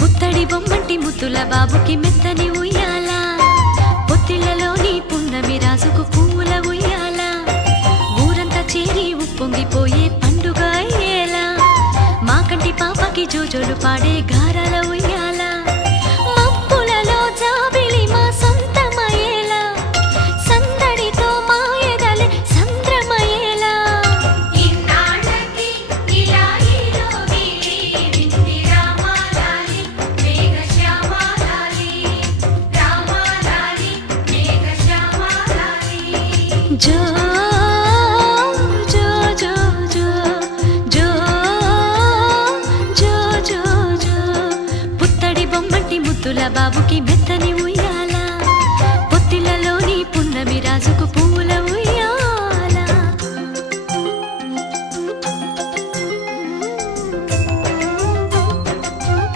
పుత్తడి బొమ్మంటి ముద్దుల బాబుకి మెత్తని ఉయ్యాల పొత్తిళ్లలోని పున్నమి రాజుకు పువ్వుల ఉయ్యాల ఊరంతా చేరి ఉప్పొంగిపోయే పండుగ అయ్యేలా మా కంటి పాపకి జోజోలు పాడే గారాల ఉయ్యాల మబ్బులలో జాబిలి మా సొంతమయ్యేలా సందడితో మా ఎదలే సంద్రమయ్యేలా ఇన్నాళ్ళకి ఇలా ఈలోని వింది రామాలాలి మేఘశ్యామాలాలి రామాలాలి మేఘశ్యామాలాలి జో జో జో జో జో జో జో జో పుత్తడి బొమ్మంటి ముద్దుల బాబుకి మెత్తని